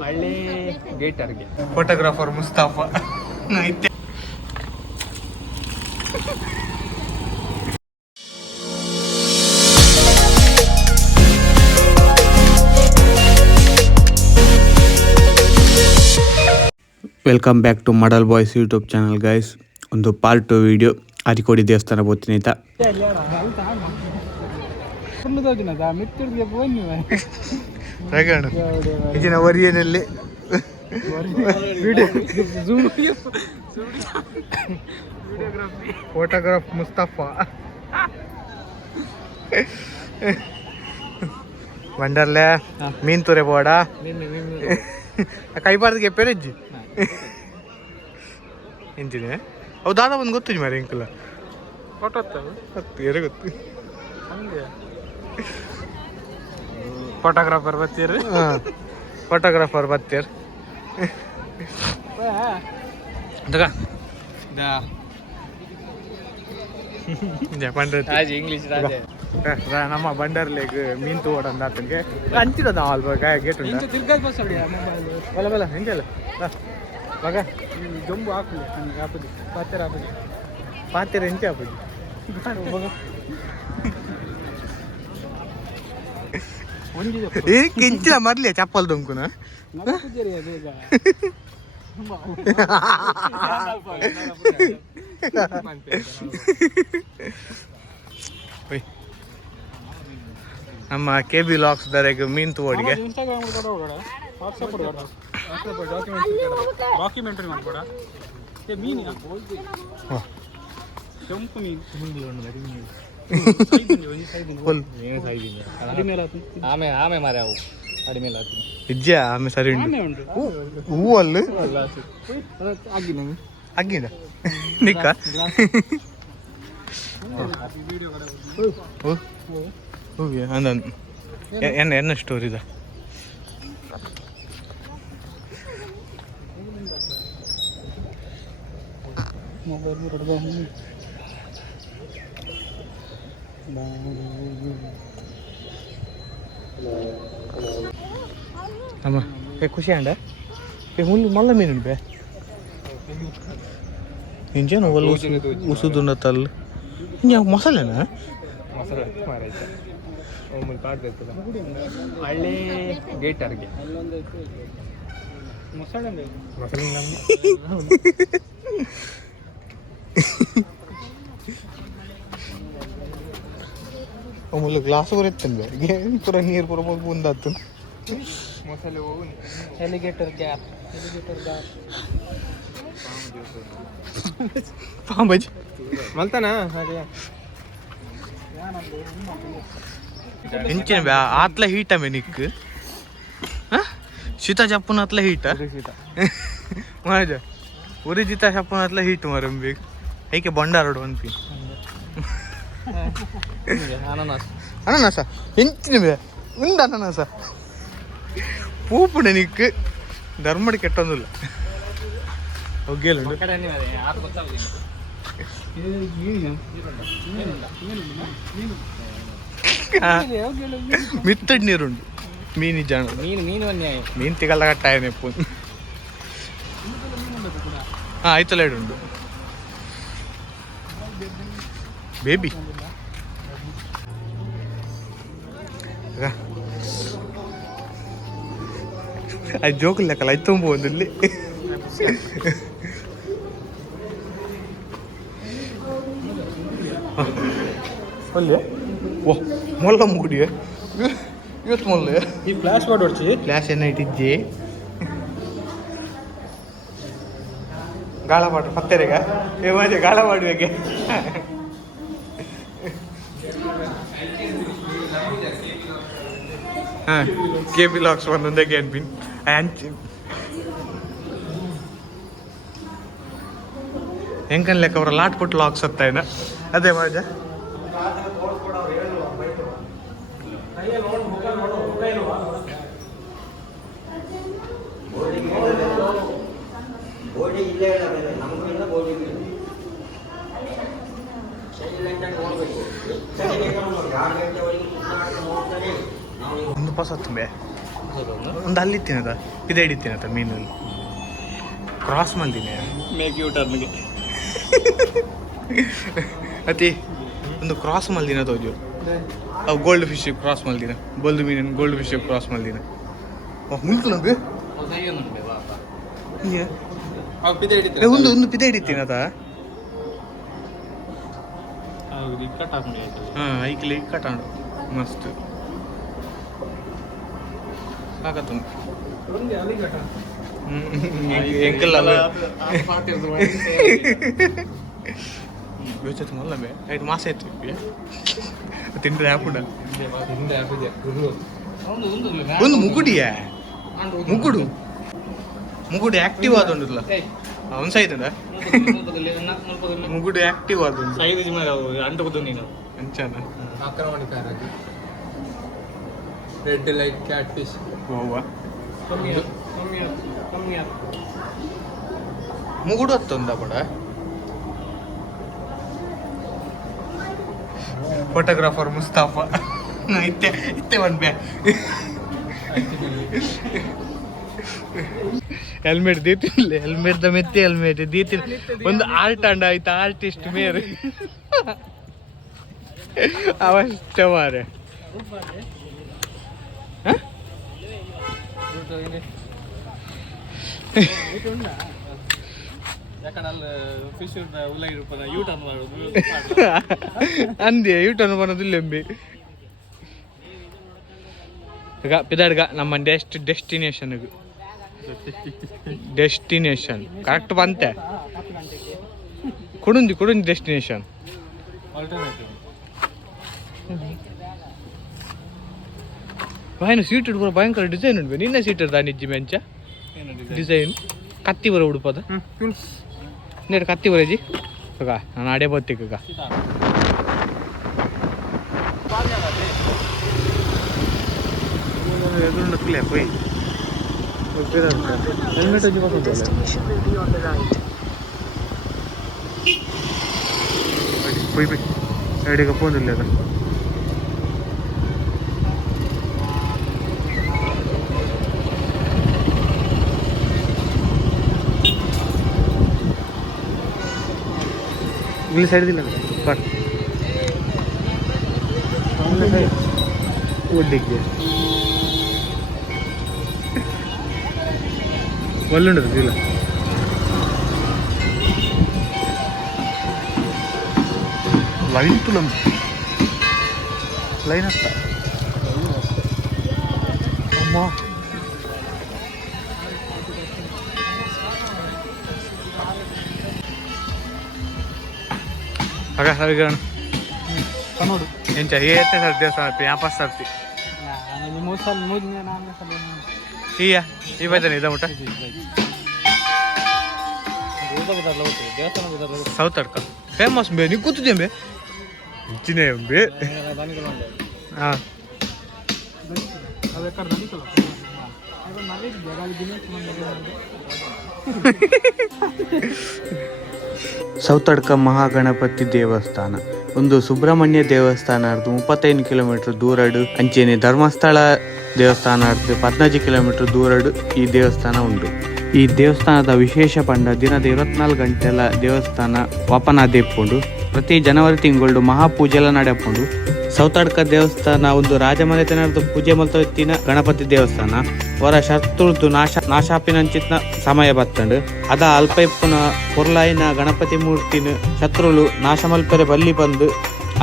ಹಳ್ಳಿ ಗೇಟರ್ಗೆ ಫೋಟೋಗ್ರಾಫರ್ ಮುಸ್ತಾಫಾ ಐತೆ. Welcome back to ಮಡಲ್ ಬಾಯ್ಸ್ ಯೂಟ್ಯೂಬ್ ಚಾನಲ್ ಗೈಸ್. ಒಂದು ಪಾರ್ಟ್ 2 ವಿಡಿಯೋ ಅರಿಕೋಡಿ ದೇವಸ್ಥಾನ ಬೋತೀನಿ ಆಯ್ತಾ. ಈಗಿನ ಒರಿಯನಲ್ಲಿ ಫೋಟೋಗ್ರಾಫ್ ಮುಸ್ತಫಾ ಬಂಡರ್ಲೆ ಮೀನ್ ತೋರೆ ಬೋಡ ಕೈ ಬಾರ್ದು ಗೆಪ್ಪೇರಜ್ಜಿ ಎಂತಿದೆ ಅವು ದಾದಾ ಒಂದು ಗೊತ್ತಿಲ್ಲ ಮಾರಿ ಅಂಕಲ್ ಫೋಟೋ ಏರೇ ಗೊತ್ತು. ಫೋಟೋಗ್ರಾಫರ್ ಬರ್ತೀರಿ? ಹಾಂ, ಫೋಟೋಗ್ರಾಫರ್ ಬರ್ತೀರಿ. ಇಂಗ್ಲೀಷ್ ನಮ್ಮ ಬಂಡರ್ಲೆಗ್ ಮೀನ್ ತೋಡ ಅಂದಾತಂಗೆ ಅಂಚಿದ ಅಲ್ವಾ ಗೇಟ್ ಉಂಟು ಬಲ ಬಲ ಹೆಂಗೆಲ್ಲ ಮಗ ಜಂಬು ಹಾಕಲಿ ನನಗೆ ಹಾಕುದು ಪಾತೆರ ಹಾಕುದು ಪಾತೆರ ಹೆಂಚೆ ಹಾಕುದು ಕೆಂಚಿನ ಮರ್ಲಿ ಚಪ್ಪಲ್ ದೊಂಕುನ ನಮ್ಮ KB ಲಾಕ್ಸ್ ದರೆಗೆ ಮೀನ್ ತೋಡಿಗೆ ಡಾಕ್ಯುಮೆಂಟರಿ ಮಾಡ್ಬೋಡ ಮೀನು ಕೆಂಪು ಮೀನು ಆಮೆ ಮಾರೆ ಅವು ಅಡಿಮೇಲೆ ಇಜ್ಜ ಆಮೆ ಸರಿ ಉಂಟು ಹೂ ಅಲ್ಲ ಅಗ್ಗಿನ ನಿಕ್ಕ ಅಂದ ಎನ್ನ ಸ್ಟೋರಿ ಇದೆ. ಅಮ್ಮ ಖುಷಿ ಅಂಡ ಹುಲ್ಲು ಮಲ್ಲ ಮೀನು ಬೇ ಇಂಜೇನು ಉಸುದುಂಡ ತಲ್ಲು ಇಂಜ ಮಸಾಲೆನಾ ಹಳ್ಳಿ ಗೇಟರ್ಗೆ ಮುಲ್ಲ ಗ್ಲಾಸ್ ಬರುತ್ತಂದೆ ಪೂರ ನೀರು ಪೂರ ಮುಂದಾತು ಮಸಾಲೆ ಹೋಗು ಎಲಿಗೇಟರ್ ಗ್ಯಾಪ್ ಪಾಂಬಜ್ ಮಲ್ತಾನ ಹಾಗೆ ಹೆಂಚಿನ ಬ್ಯಾ ಆತ್ಲ ಹೀಟ ಮೆನಿಕ್ ಶೀತ ಚಪ್ಪುನ ಆತ್ಲ ಹೀಟ ಮಾಜ ಉರಿ ಜೀತ ಚಪ್ಪುನ ಆತ್ಲ ಹೀಟ್ ಮರಂಬೇಕು ಹೇಗೆ ಬಂಡಾರೋಡು ಅನ್ಪಿ ಅನನಾಸ ಹೆಂಚಿನ ಬ್ಯಾ ಉಂಡ ಅನನಾಸ ಪೂಪುಡೆ ನಿಕ್ ಧರ್ಮಡಿ ಕೆಟ್ಟೊಂದಿಲ್ಲ ಒಗ್ಗೇಲುಂಡು ಮಿತ್ತಡ್ ನೀರುಂಡು ಮೀನು ಜಾಣ ಮೀನು ತಿಗಲ್ಲ ಕಟ್ಟಾಯ ನೆಪ್ಪು ಹಾಂ ಆಯ್ತಲ್ಲ ಉಂಟು ಬೇಬಿ ಅದು ಜೋಕುಲ್ಲ ಕಲ ಆಯ್ತು ತುಂಬ ಒಂದಲ್ಲಿ ಅಲ್ಲೇ ಓಹ್ ಮೊಲ್ಲ ಮೂಡಿಯ ಇವತ್ತು ಮೊಲ್ಲ ಈ ಫ್ಲಾಶ್ ಬಾರ್ಡ್ ಹೊಡ್ಚಿ ಫ್ಲಾಶ್ ಏನ ಇಟ್ಟಿದ್ದಿ ಗಾಳ ಮಾಡು ಹತ್ತೆರೆಗ ಏ ಮಾಜೆ ಗಾಳ ಮಾಡುವಾಗೆ ಹಾಂ KB ಲಾಕ್ಸ್ ಒಂದೊಂದೇ ಗ್ಯಾನ್ ಪಿನ್ ಅಂಚಿ ಹೆಂಕನ್ ಲೆಕ್ಕ ಅವರ ಲಾಟ್ ಪುಟ್ ಲಾಕ್ಸ್ ಹತ್ತಾಯಿನ ಅದೇ ಮಾಜ ಪಸತ್ತು ಬೇ ಒಂದು ಅಲ್ಲಿ ತಿನ್ನದ ಪಿದೆ ಹಿಡಿತೀನತ್ತ ಮೀನಲ್ಲಿ ಕ್ರಾಸ್ ಮಾಡ್ತೀನಿ ಮೇಕ್ ಯೂ ಟರ್ನ್ಗೆ ಅತಿ ಒಂದು ಕ್ರಾಸ್ ಮಲ್ದಿನ ತೋಜು ಅವು ಗೋಲ್ಡ್ ಫಿಶ್ ಕ್ರಾಸ್ ಮಲ್ದಿನ ಬಲ್ದು ಮೀನಿನ ಗೋಲ್ಡ್ ಫಿಶ್ ಕ್ರಾಸ್ ಮಲ್ದಿನ ಮುಲ್ತು ನಮಗೆ ಒಂದು ಪಿದೆ ಹಿಡಿತೀನಿ ಅದ ಹಾಂ ಐಕ್ಲಿ ಕಟಾಂಡು ಮಸ್ತ್ ಸಾಕತ್ತು ಎಂಕಲ್ ಅಲ್ಲ ಯೋಚನೆ ಮಲ್ಲ ಬೇ ಐದು ಮಾಸ ಆಯ್ತು ತಿಂದ್ರೆ ಆಪುಡ ಒಂದು ಮುಗುಡಿಯಾ ಮುಗುಡು ಮುಗುಡು ಆಕ್ಟಿವ್ ಆದೊಂದಿಲ್ಲ ಅವನ್ ಸಾಯ್ತದ ಮುಗುಡು ಆಕ್ಟಿವ್ ಆದ ಅಂಟುವುದು ನೀನು ಅಂಚಾನ ಆಕ್ರಮಣಕಾರ ರೆಡ್ ಲೈಟ್ ಕ್ಯಾಟ್ ಫಿಶ್ ಓವಾ ಮುಗುಡು ಹತ್ತೊಂದ ಬಡ ಫೋಟೋಗ್ರಾಫರ್ ಮುಸ್ತಾಫ ಇತ್ತೆ ಇತ್ತೆ ಒಂದು ಬ್ಯಾ ಹೆಲ್ಮೆಟ್ ದೀತಿಲ್ಲ ಹೆಲ್ಮೆಟ್ ದ ಮೆತ್ತಿ ಹೆಲ್ಮೆಟ್ ದೀತಿ ಒಂದು ಆರ್ಟ್ ಅಂಡ ಆಯ್ತು ಆರ್ಟಿಸ್ಟ್ ಮೇರೆ ಅವಷ್ಟ ಮಾರೆ ಅಂದೆ ಯೂಟರ್ನ್ ಮಾಡೋದಿಲ್ಲ ಎಂಬಿ ಈಗ ಪಿದಾಡ್ಗ ನಮ್ಮ ಡೆಸ್ಟಿನೇಷನ್ ಕರೆಕ್ಟ್ ಬಂತೆ ಕೊಡುಂದಿ ಡೆಸ್ಟಿನೇಷನ್ ಸೀಟ್ ಇಡ್ಬೋ ಭಯಂಕರ ಡಿಸೈನ್ ಉಂಟು ನಿನ್ನೆ ಸೀಟ್ ಇರ್ದ ನಿಜ್ಜಿ ಮೆಂಚ ಡಿಸೈನ್ ಕತ್ತಿ ಬರ ಉಡುಪದ ನೆಟ್ ಕತ್ತಿ ಬರಜಿ ಈಗ ನಾನು ಅಡೆ ಬತ್ತಿಗ ಎದುರುಂಡಕ್ಲೆ ಪೋಯ್ ಹೆಲ್ಮೆಟ್ ಹಚ್ಚಿ ಪೋಯ್ ಪೋಯ್ ಸೈಡಿಗೆ ಪೋದಿಲ್ಲ ಅದು ಇಲ್ಲಿ ಸೈಡ್ ಇಲ್ಲ ಬಟ್ ಒಡ್ಡಿಗೆ ಒಳ್ಳುಂಡದು ಇಲ್ಲ ಲೈನ್ ತು ನಮ್ಮ ಲೈನ್ ಹತ್ತ ಅಮ್ಮ ಆಗ ಸರಿಗಣ ನೋಡು ಎಂಚ ಏತೆ ಸರ್ ದೇವಸ್ಥಾನ ವ್ಯಾಪಾರ ಸರ್ತಿ ಈಯ ಈ ಬೈತಾನೆ ಇದ ಮುಟ್ಟ ಸೌತಡ್ಕ ಫೇಮಸ್ ಬೇ ನೀವು ಕೂತಿದ್ದೆ ಬೇ ಹೆಚ್ಚಿನ ಬೇ ಹಾಂ ಸೌತಡ್ಕ ಮಹಾಗಣಪತಿ ದೇವಸ್ಥಾನ ಒಂದು ಸುಬ್ರಹ್ಮಣ್ಯ ದೇವಸ್ಥಾನ 35 ಕಿಲೋಮೀಟರ್ ದೂರಡು ಅಂಚೆನೆ ಧರ್ಮಸ್ಥಳ ದೇವಸ್ಥಾನ 15 ಕಿಲೋಮೀಟರ್ ದೂರಡು ಈ ದೇವಸ್ಥಾನ ಉಂಟು. ಈ ದೇವಸ್ಥಾನದ ವಿಶೇಷ ಪಂಡ ದಿನದ 24 ಗಂಟೆಲ ದೇವಸ್ಥಾನ ಓಪನ್ ಆದಿಪ್ಪುಂಡು. ಪ್ರತಿ ಜನವರಿ ತಿಂಗಳು ಮಹಾಪೂಜೆಲ ನಡೆಪುಂಡು. ಸೌತಡ್ಕ ದೇವಸ್ಥಾನ ಒಂದು ರಾಜಮನೆತನದ ಪೂಜೆ ಮಲ್ತೊತ್ತಿನ ಗಣಪತಿ ದೇವಸ್ಥಾನ ಹೊರ ಶತ್ರುದು ನಾಶಾಪಿನಂಚಿತ್ನ ಸಮಯ ಬತ್ತಂಡು ಅದ ಅಲ್ಪ ಇಪ್ಪುನ ಪೊರ್ಲಾಯಿನ ಗಣಪತಿ ಮೂರ್ತಿನ ಶತ್ರುಲು ನಾಶ ಮಲ್ಪರೆ ಬಲ್ಲಿ ಬಂದು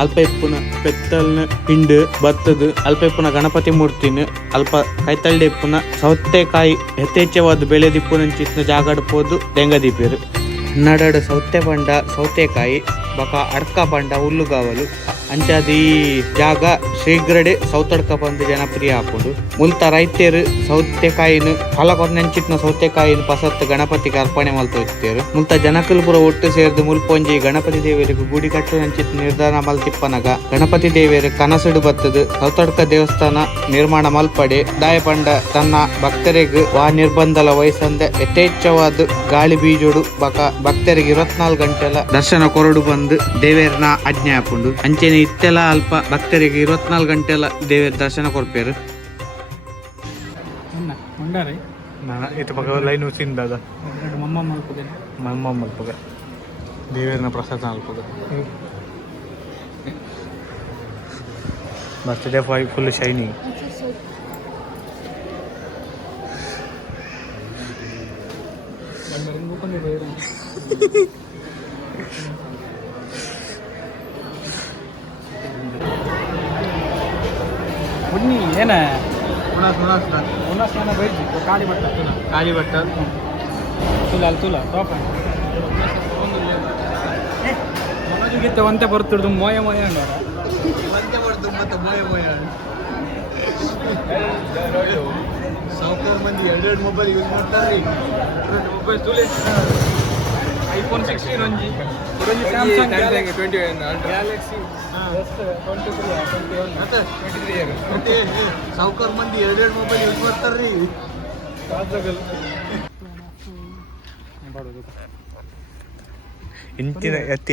ಅಲ್ಪ ಇಪ್ಪುನ ಪೆತ್ತಲ್ನ ಹಿಂಡು ಬತ್ತದು ಅಲ್ಪ ಇಪ್ಪುನ ಗಣಪತಿ ಮೂರ್ತಿನ ಅಲ್ಪ ಕೈತಳ್ಳಿ ಇಪ್ಪುನ ಸೌತೆಕಾಯಿ ಯಥೇಚ್ಛವಾದ ಬೆಳೆ ದಿಪ್ಪುನಂಚಿತ್ನ ಜಾಗಡ್ಪೋದು ದೆಂಗದೀಪೇರು ನಡಡು ಸೌತೆ ಪಂಡ ಸೌತೆಕಾಯಿ ಬಕ ಅಡ್ಕ ಪಂಡ ಹುಲ್ಲುಗಾವಲು ಅಂಚಾದಿ ಜಾಗ ಶೀಘ್ರಡೆ ಸೌತಡ್ಕ ಬಂದು ಜನಪ್ರಿಯ ಹಾಕೊಂಡು ಮುಲ್ತ ರೈತರು ಸೌತೆಕಾಯಿನ ಫಲಕೊಂದಂಚಿತ್ನ ಸೌತೆಕಾಯಿನ ಪಸತ್ ಗಣಪತಿಗೆ ಅರ್ಪಣೆ ಮಲ್ತೋತ್ತೇರು ಮುಲ್ತ ಜನಕಲ್ ಪುರ ಒಟ್ಟು ಸೇರಿದು ಮುಲ್ಪೊಂಜಿ ಗಣಪತಿ ದೇವರಿಗೆ ಗುಡಿ ಕಟ್ಟು ನಂಚಿತ್ ನಿರ್ಧಾರ ಮಲ್ತಿಪ್ಪನಗ ಗಣಪತಿ ದೇವಿಯರು ಕನಸಡು ಬತ್ತದು ಸೌತಡ್ಕ ದೇವಸ್ಥಾನ ನಿರ್ಮಾಣ ಮಲ್ಪಡೆ ದಾಯ ಪಂಡ ತನ್ನ ಭಕ್ತರಿಗೆ ವಾ ನಿರ್ಬಂಧಲ ವಯಸ್ಸಂದ ಯಥೇಚ್ಛವಾದ ಗಾಳಿ ಬೀಜೋಡು ಬಕ ಭಕ್ತರಿಗೆ 24 ಗಂಟೆಲ ದರ್ಶನ ಕೊರಡು ಬಂದು ದೇವೇರ್ನ ಆಜ್ಞೆ ಹಾಕೊಂಡು ಅಂಚೆನೆ ಇತ್ತೆಲ್ಲ ಅಲ್ಪ ಭಕ್ತರಿಗೆ 24 ಗಂಟೆಲ ದೇವರ ದರ್ಶನ ಕೊಡ್ಪೇರು. ఉండాలి ಇತ್ತು ಪಕ್ಕ ಲೈನ್ ತಿಂದದ ಮಮ್ಮ ಮಲ್ಪದೆ ಮಮ್ಮ ಮಲ್ಪಗ ದೇವರನ ಪ್ರಸಾದ ಅಲ್ಪಗ ಬರ್ತ್ಡೇ ಫಾಯ್ ಫುಲ್ ಶೈನಿಂಗ್ ಉಣ್ಣಿ ಏನ ಉನ್ನಾಸ್ನ ಬೈಜಿ ಕಾಳಿ ಬಟ್ಟ ತುಲ ಟಾಪ್ ಗೀತೆ ಒಂತೆ ಬರ್ತಿಡ್ದು ಮೋಯ ಅಂಡಾರ ಸಾಫ್ಟ್ವೇರ್ ಮಂದಿ ಎರಡೆರಡು ಮೊಬೈಲ್ ಯೂಸ್ ಮಾಡ್ತಾರೆ. ಮೊಬೈಲ್ ತುಲೆ ಐಫೋನ್ 16 ಒಂಜಿ ಸ್ಯಾಮ್ಸಂಗ್ ಗ್ಯಾಲಕ್ಸಿ ಸಾಫ್ಟ್ವೇರ್ ಮಂದಿ ಎರಡೆರಡು ಮೊಬೈಲ್ ಯೂಸ್ ಮಾಡ್ತಾರ್ರಿ.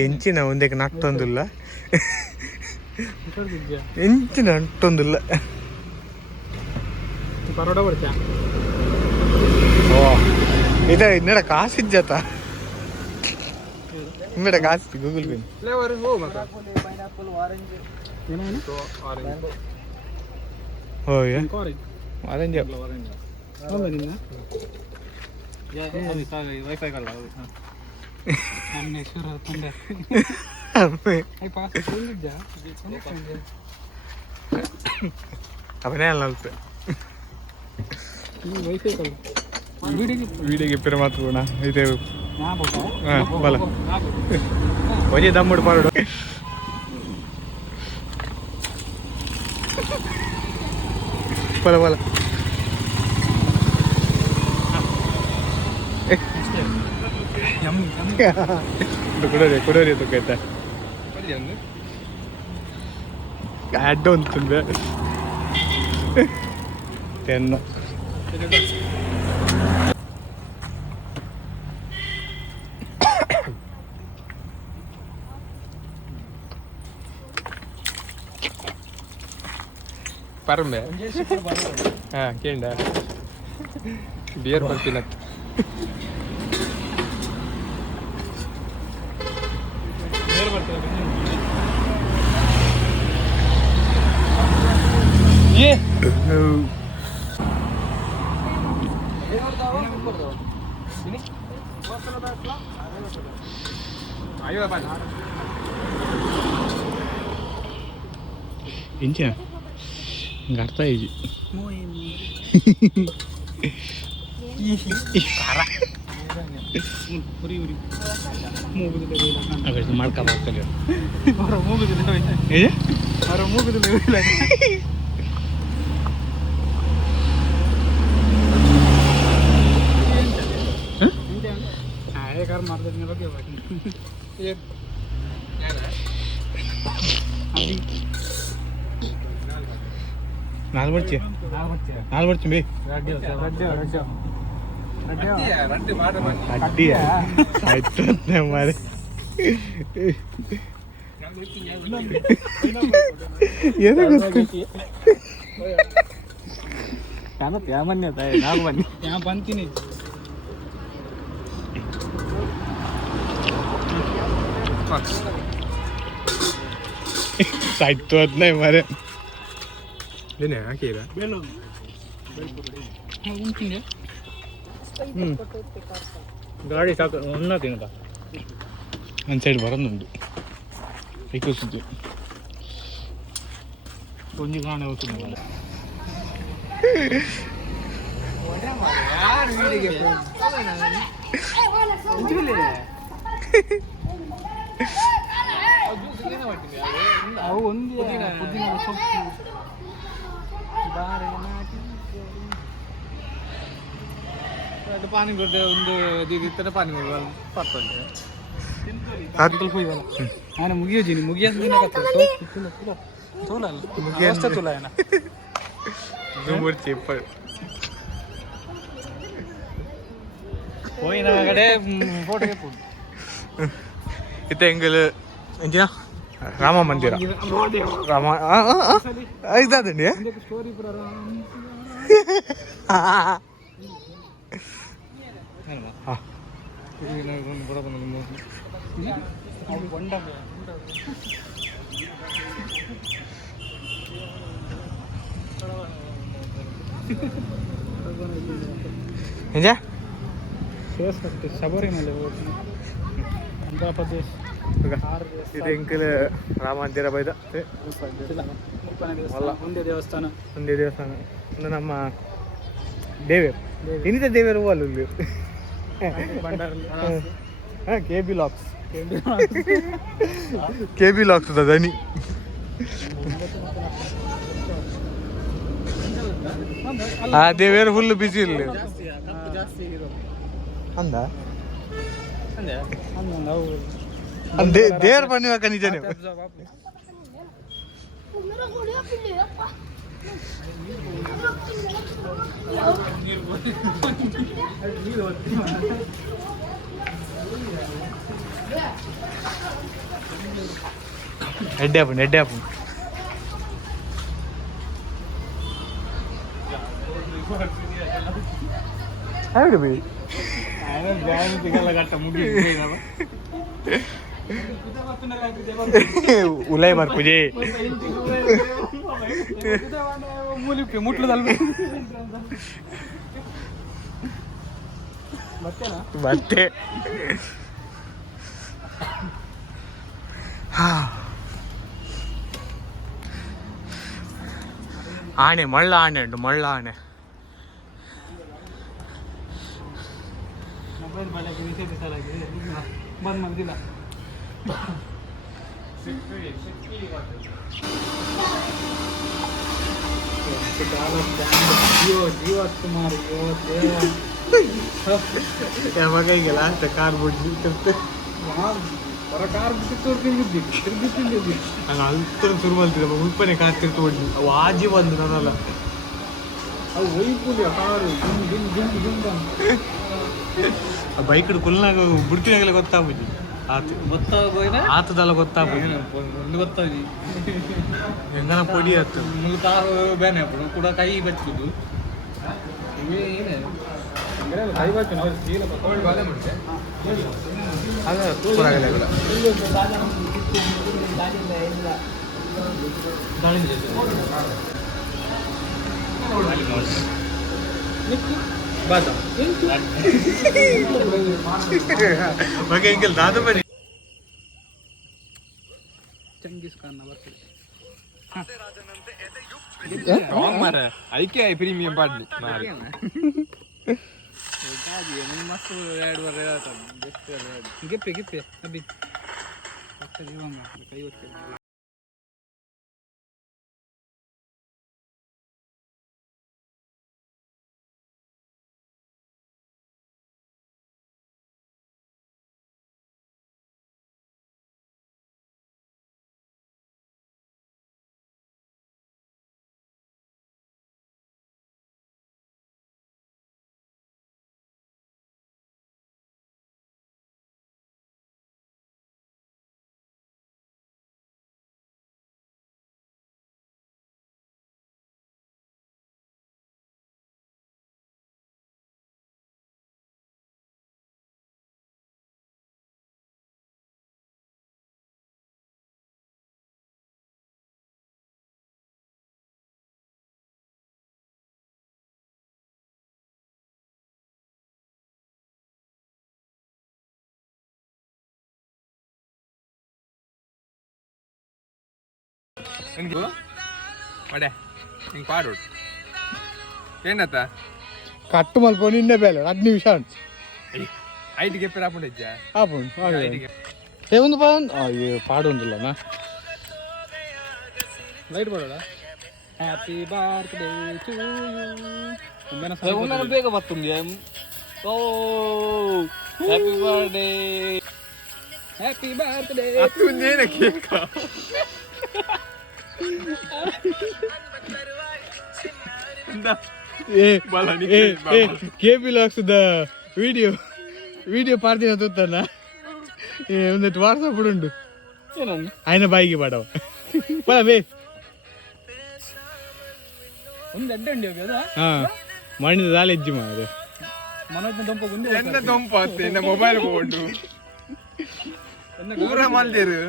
ಎಂಚಿನ ಒಂದಕ್ಕೆ ನಟ್ಟೊಂದಿಲ್ಲ ಎಂಚಿನ ನಟ್ಟೊಂದಿಲ್ಲ ಪರೋಡ ಬರ್ತಾ ಓ ಇದ ಇನ್ನಡ ಕಾಸಿಜ್ಜತ ಇನ್ನಡ ಕಾಸು ಗೂಗಲ್ ಪೇ ಫ್ಲೇವರ್ ಹೋಗ ಪೈನಾಪಲ್ ಆರೆಂಜ್ ಏನೇನು ಓ ಯಾ ಆರೆಂಜ್ ಆರೆಂಜ್ ಹೌದಾ ನಿನ್ನ ವೈಫೈ ಕಲ್ಲ ನಮ್ಮನೆ ಶುರು ತಂದೆ ಐ ಪಾಸ್ ಬಂದಿದ್ದ ಅವನೇ ಅಲ್ಲ ಅಲ್ಪ ವೈಫೈ ಕಲ್ಲ ವೀಡಿಯೋಗೆ ಇಪ್ಪರ ಮಾತು ಬೋಣ ಇದೆ ನಾ ಬೋಟಾ ಬಲ ಒಜೆ ದಮ್ಮುಡು ಪಾಡು ಬಲ ಬಲ ಕೊಡೋರಿ ತುಕೈತೆ ಅಡ್ಡು ಅಂತಂದೆ ತೆನ್ನು ಪರಮೆ ಹಾಂ ಕೇಂಡ ಬಿಯರ್ ಬರ್ತಿಲ್ಲ ಏ ಇಂಚ ಗರ್ತ ಈಜಿ ಮಾಡ್ಕೋಬಾಗ್ತಲ್ಲ ಮೂಗುದಿಲ್ಲ ಕಾರ ಮಾಡ್ದ ಬಗ್ಗೆ ನಾಲ್ ಬರ್ಚಿ ಬೇ ಅಡ್ಡಿಯ ಆಯ್ತು ಮಾರೆ ಏನೋ ಯಾಮನ್ಯ ತಾಯಿ ನಾವು ಬನ್ನಿ ಯಾ ಬಂತೀನಿ ಆಯ್ತು ಅದನ್ನ ಮಾರೆ ಏನೇ ಹಾಕಿರ ಗಾಡಿ ಸಾಕು ಒನ್ನ ತಿನ್ನದ ಒಂದು ಸೈಡ್ ಬರೋದೊಂದು ಐಕೋಸಿದ್ದು ಒಂಜಿ ಕಾಣೆ ಹೋಗ್ತೀನಿ ಅವು ಒಂದು ಪುದೀನ ಸೊಪ್ಪು ಅದು ಪಾನಿ ಕೊಡ್ದೆ ಒಂದು ಇತ್ತರ ಪಾನಿ ಕೊಡುವ ಪರ್ತದೆ ನಾನು ಮುಗಿಯೋಜಿನಿ ಮುಗಿಯ ತೋಲ ಅಲ್ಲ ತುಲ ಏನ ಹೋಯಿನ ಕಡೆ ಫೋಟೋಗೆ ಪುಡ್ ಇತ್ತ ಎಂಗಲ್ ಎಂಜಿನ ರಾಮ ಮಂದಿರ ರಾಮ ಇದಾದಂడి ಸ್ಟೋರಿ ಪುರ ಹಾಂ ನಿಜ ಶಬರಿಮಲೆ ಆಂಧ್ರ ಪ್ರದೇಶ್ ಇದು ಎಂಕಲ್ ರಾಮ ಮಂದಿರ ಬೈದ ಒಂದೇ ದೇವಸ್ಥಾನ ಒಂದು ನಮ್ಮ ದೇವೇರು ಇನ್ನಿತ ದೇವೇರು ಅಲ್ಲಿ ಹಾಂ ಕೆ ಬಿ ಲಾಕ್ಸ್ ದನಿ ಆ ದೇವೇರು ಫುಲ್ ಬಿಸಿ ಇಲ್ಲಿ ಅಂದ ದೇವ್ರ ಬನ್ನಿವಾಕ ನಿಜ ನೀವು ಎಡ್ಡೆ ಆಪು ಹಾಗೆ ಬಿ ಉಲೈ ಬರ್ಪುಜೆ ಮತ್ತೆ ಆನೆ ಮಳ್ಳ ಆನೆ ಉಂಟು ಮಳ್ಳ ಆನೆ ಮೊಬೈಲ್ ಬಳಕೆ ನಿಷೇಧಿಸಲಾಗಿದೆ ಬಂದ್ ಮಾಡಿಲ್ಲ ಜೀವಕುಮಾರ್ ಯಾವಾಗ ಈಗ ಲಾಸ್ಟ್ ಕಾರ್ ಬಿಟ್ಟು ಕಾರ್ ಬಿಟ್ಟು ತಿರುಗಿ ನಾನು ಅಲ್ತರ ಶುರು ಮಾಡ್ತಿದ್ದೆ ಉಲ್ಪನೆ ಕಾರ್ ತಿರ್ತು ಹೊಡಿ ಅವು ಆಜಿ ಬಂದು ನಾನಲ್ಲ ಅವು ಒಯ್ಪುಲಿ ಕಾರು ಆ ಬೈಕ್ ಕುಲ್ನಾಗ ಬಿಡ್ತಿನಾಗಲೇ ಗೊತ್ತಾಗ್ಬಿಟ್ಟು ಆತದಲ್ಲ ಗೊತ್ತಾಗಿ ಹೆಂಗನ ಪೊಡಿ ಆಯ್ತು ಕಾರು ಬೇನೆ ಕೂಡ ಕೈ ಬಚ್ಚುದು ಕೈ ಬಚ್ಚು ದಾದ ಬನ್ನಿ ಚಂಗೀಸ್ ಖಾನ್ ಬರ್ತದೆ ಐಕೆ ಪ್ರೀಮಿಯಂ ಪಾಡ್ಲಿ ಮಸ್ತ್ 2 ವರ್ಷ ಗೆಪ್ಪೆ ಅಬ್ಬಿ ಕೈ ಮಡೆ ಹಿಂಗೆ ಪಾಡು ಏನತ್ತ ಕಟ್ಟು ಮಲ್ಪೋನು ಇನ್ನೇ ಬೇಲೆ 10 ನಿಮಿಷ ಐಟಿಗೆ ಪೇರ್ ಹಾಕೊಂಡಿದ್ದ ಒಂದು ಪಾಡೊಂದಿಲ್ಲನಾ ಲೈಟ್ ಬರೋಣ ಹ್ಯಾಪಿ ಬರ್ತ್ಡೇ ಟು ಯು ಬೇಗ ಬರ್ತುಂಗೆ ಓ ಹ್ಯಾಪಿ ಬರ್ಡೇ ಹ್ಯಾಪಿ ಬರ್ತ್ಡೇ ಅತ್ತುಂದೇನ ಕೇಕ ಕೆಪಿ ಲಾಕ್ಸ್ದ ವಿಡಿಯೋ ಪಾಡ್ದಿನ ತೂತನ ಒಂದಟ್ಟು ವಾಟ್ಸಪ್ ಉಂಡು ఆయన ಬಾಯಿಗೆ ಪಾಡವ ಬೇ ಒಂದು ಅಡ್ಡ ಉಂಡಿ ಹೋಗ್ಯದ ಹಾಂ ಮಣ್ಣಿದ ದಾಲೆ ಇಜ್ಜಿ ಮಾಡ మనోజ్ దొంప గుంది ఎంత దొంప ఎన్న మొబైల్ పోండు ಪೂರ ಮಲ್ದಿರು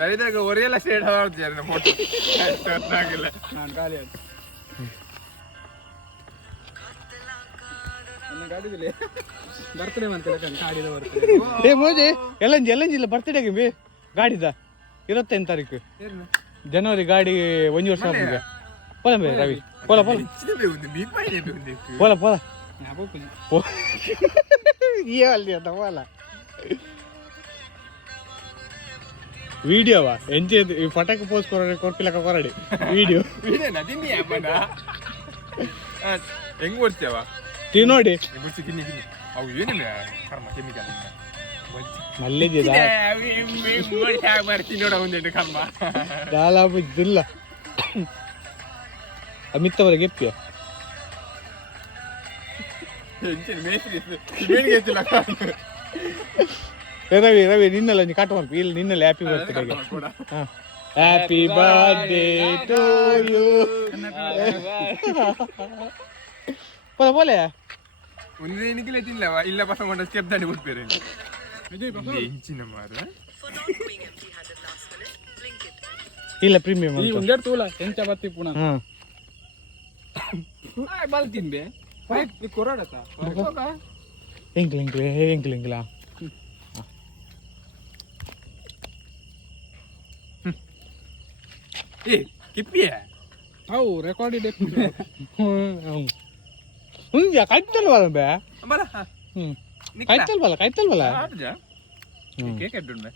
ರೈದಾಗ ಒರೆಯಲ್ಲ ಸೇಡ್ ಹಾಡ್ತಾರೆ ಫೋಟೋ ಆಗಿಲ್ಲ ನಾನು ಖಾಲಿ ಆಯ್ತು ನನ್ನ ಗಾಡಿದಲ್ಲಿ ಬರ್ತಡೇ ಅಂತ ಗಾಡಿದ ಬರ್ತಡೇ ಏ ಮೋಜಿ ಎಲ್ಲಂಜಿಲ್ಲ ಬರ್ತಡೇಗೆ ಬಿ ಗಾಡಿದ 28 ತಾರೀಕು ಜನವರಿ ಗಾಡಿ 1 ವರ್ಷ ಆಗಿದೆ పోలం బే రవి పోల ఇవ్వాలి అంత పోల వీడియోవా ఎంచేది ఈ పటాకు పోసుకోరడి కొర్పిలక కొరడి వీడియో ಹೆಂಗ್ ಓಡ್ತೇವ ತಿನ್ನೋಡಿ ಅವು ಏನಿಲ್ಲ ಕರ್ಮ ಕೆಮಿಕಲ್ ನಲ್ಲಿದ್ದ ತಿನ್ನೋಡ ಒಂದೆಂಟು ಕರ್ಮ ದಾಲಾಬು ಇದ್ದಿಲ್ಲ ಅಮಿತ್ತವರೆಗೆ ಎಪ್ಪಿಯ ರವಿ ನಿನ್ನೆಲ್ಲ ನೀ ಕಾಟ ಮಾಡ್ತೀವಿ ಇಲ್ಲಿ ನಿನ್ನೆಲ್ಲ happy birthday happy birthday to you പോലെ ಒಂದು ಏನಿಗಿಲ್ಲ ತಿನ್ನವ ಇಲ್ಲ ಪಸ ಮಾಡ ಸ್ಟೆಪ್ ದಾಡಿ ಬಿಡ್ಬೇರೆ ಎಂಚಿನ ಮಾರ ಇಲ್ಲ ಪ್ರೀಮಿಯಂ ಈ ಒಂದೆರಡು ತೂಲ ಎಂಚ ಬತ್ತಿ ಪುನಃ ಬಾಲ್ ತಿನ್ಬೆ ಕೊರಾಡತ ಎಂಕ್ಲಿಂಗ್ಲ ಏ ಕಿಪ್ಪಿಯ ಅವು ರೆಕಾರ್ಡೆಡ್ ಹುಂಜ ಕೈತಲ್ವಲ್ಲ ಬೇ ಬಲ ಕೈತಲ್ವಲ್ಲ ಕೇಕ್ ಎಡ್ಡುಂಡೆ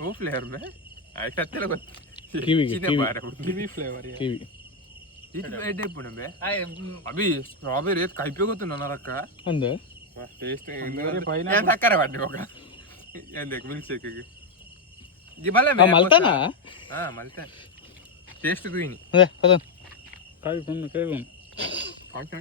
ಓ ಫ್ಲೇವರ್ ಬೇ ಆಯ್ತಲ್ಲ ಗೊತ್ತು ಕಿವಿ ಫ್ಲೇವರ್ ಕಿವಿ ಇದು ಪುಣಬೆ ಅಭಿ ಸ್ಟ್ರಾಬೆರಿ ಕೈಪೆ ಗೊತ್ತು ನನರಕ್ಕ ಅಂದ ಟೇಸ್ಟ್ ಏನು ಸಕ್ಕರೆ ಬಾಟ್ಲಿ ಹೋಗ ಎಂದಕ್ಕೆ ಮಿಲ್ಕ್ ಶೇಕ್ ಬಲ ಮಲ್ತಾನ ಹಾ ಮಲ್ತಾನ ಟೇಸ್ಟ್ ತುಯಿನಿ ಅದೇ ಅದನ್ನ ಕಾಯಿ ಬಂದು ಕಾಂಟ್